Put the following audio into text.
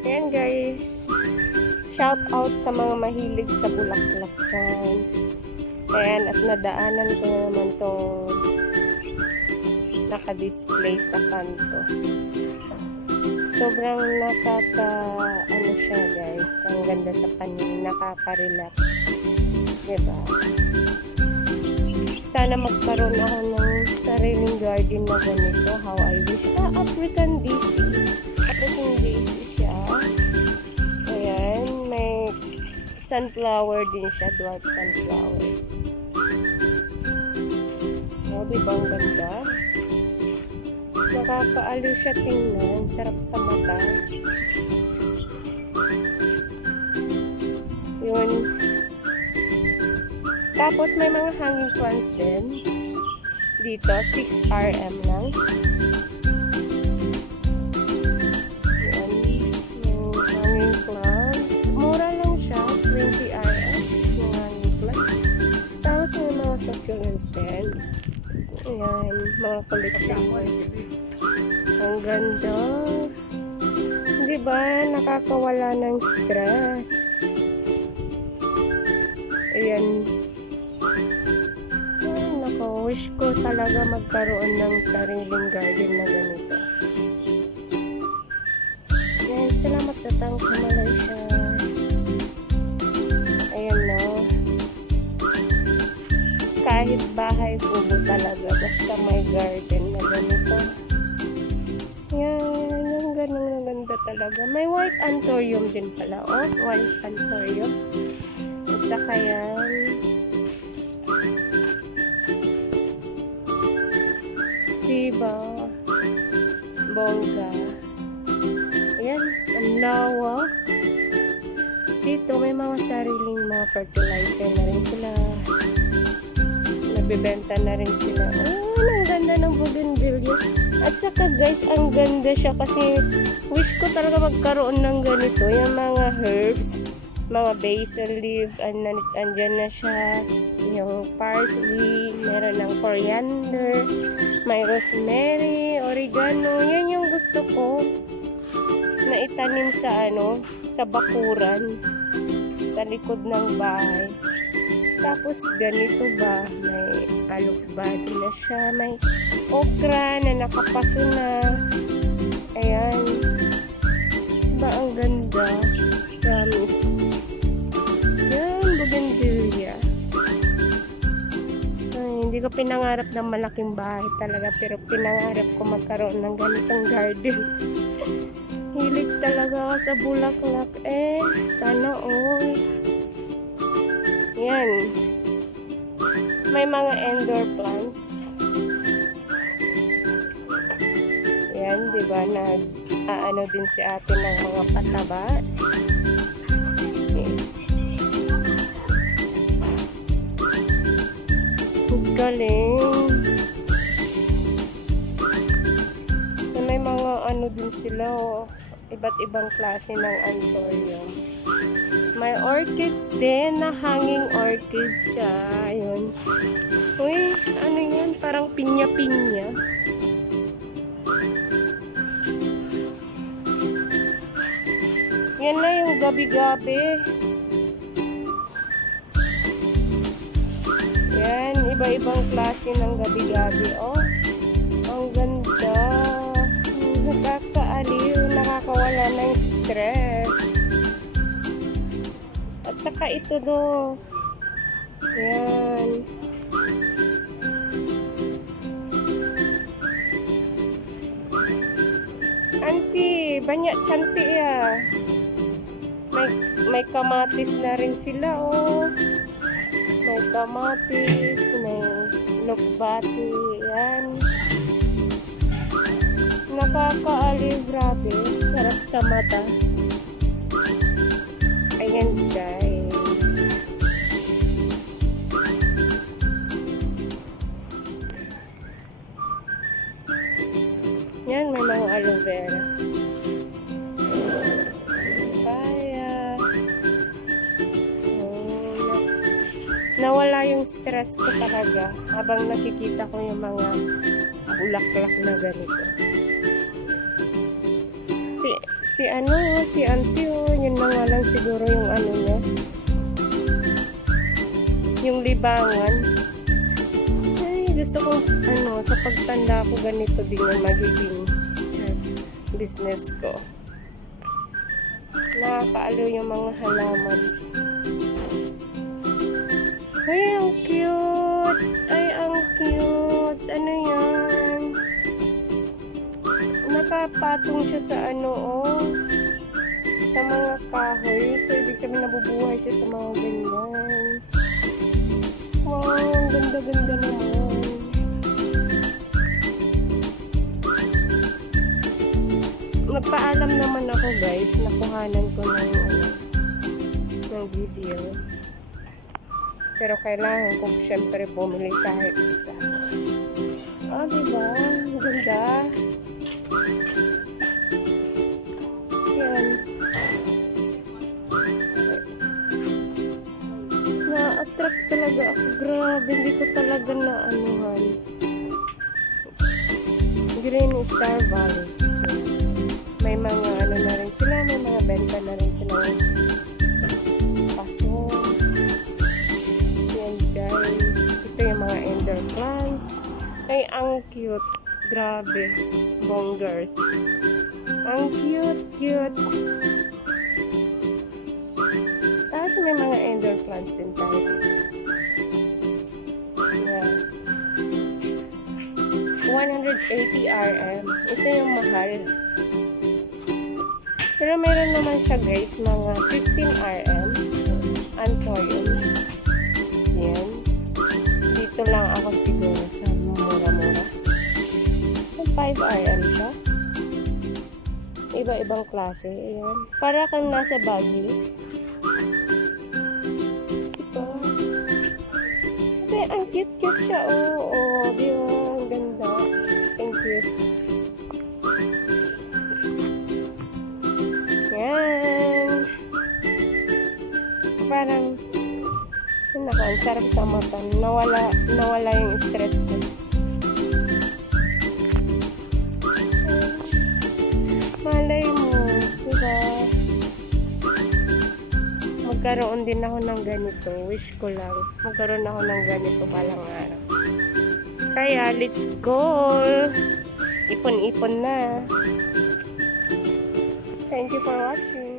Ayan guys, shout out sa mga mahilig sa bulaklak dyan. Ayan, at nadaanan ko naman itong naka-display sa kanto. Sobrang ano siya guys, ang ganda sa paningin, nakaka-relax, diba? Sana magkaroon ako ng sariling garden na ganito. How I wish. African daisy. African daisy siya. Ayan, may sunflower din siya, dwarf sunflower. O, diba ang ganda? Nakakaaliw siya tingnan. Sarap sa mata. Yun. Tapos may mga hanging plants din. Dito, 6 RM lang. Yan. Yung hanging plants. Mura lang siya. 20 RM. Yung hanging plants. Tapos may mga succulents din. Ayan. Mga collection. Ang ganda. Di ba? Nakakawala ng stress. Ayan. Ay, nako. Wish ko talaga magkaroon ng sariling garden na ganito. Ayan. Salamat datang sa Malaysia. Ayan na. Kahit bahay kubo talaga. Basta may garden na ganito. Yan, yung ganun ganda talaga. May white anthurium din pala, oh. White anthurium. At saka yan. Diba? Bongga. Ayan, ang lawak. Dito, may mga sariling mga fertilizer na rin sila. Nabibenta na rin sila. Oh, ang ganda ng bougainvillea. At saka guys, ang ganda siya kasi wish ko talaga magkaroon ng ganito. Yung mga herbs, mga basil leaf, andyan na siya. Yung parsley, meron ng coriander, may rosemary, oregano. Yan yung gusto ko na itanim sa sa bakuran, sa likod ng bahay. Tapos ganito ba, may alokbati na siya, may okra na nakapaso na. Ayan. Diba ang ganda? Promise. Yan, bougainvillea. Ay, hindi ko pinangarap ng malaking bahay talaga, pero pinangarap ko magkaroon ng ganitong garden. Hilig talaga ako sa bulaklak. Sana all. Yan. May mga indoor plants. Yan, di ba? Nag-aano din si ate ng mga pataba. Okay. Galing. So, may mga din sila, oh. Iba't ibang klase ng anthurium. May orchids din, na hanging orchids siya. Ayun. Uy, ano yun? Parang pinya-pinya. Yan na yung gabi-gabi. Yan, iba-ibang klase ng gabi-gabi. Oh, ang ganda. Nakakaaliw, nakakawala ng stress. At saka ito do. Yan. Auntie, banyak cantik ya. May kamatis na rin sila, oh. May kamatis, may lukbati, yan. Nakakaaliw, grabe. Sarap sa mata. Ayan, guys. Yan, may mga aloe vera. Nawala yung stress ko talaga habang nakikita ko yung mga bulaklak na ganito. si auntie, oh, yun na nga lang siguro yung ano niya. Yung libangan. Ay, gusto ko, sa pagtanda ko ganito din yung magiging business ko. Nakakaalo yung mga halaman. Ay, ang cute! Ay, ang cute! Ano yan? Nakapatong siya sa sa mga kahoy. So, ibig sabihin nabubuhay siya sa mga ganyan. Wow, ang ganda-ganda naman. Nagpaalam naman ako guys, nakuhanan ko ng video. Pero kailangan ko syempre bumili kahit isa. Oh, diba? Ang ganda. Yan. Na-attract talaga ako. Grabe, hindi ko talaga na-anuhan. Green Star Valley. May mga na rin sila, may mga benta na rin sila. Paso. Yan guys. Ito yung mga ender plants. Ay, ang cute. Grabe. Bongers. Ang cute. Tapos may mga ender plants din tayo. Yeah. 180 RM. Ito yung mahal. Pero meron naman siya guys, mga 15 RM. Anthurium. Yan. Dito lang ako siguro sa mura-mura. 5 RM siya. Iba-ibang klase. Ayan. Para kang nasa Baguio. Ito. Kasi ang cute-cute siya. Oo. Di ba? Ang ganda. Thank you. Yan. Parang ang sarap sa mata. Nawala yung stress ko. Malay mo, diba? Magkaroon din ako ng ganito. Wish ko lang. Magkaroon ako ng ganito balang araw. Kaya, let's go! Ipon-ipon na. Thank you for watching.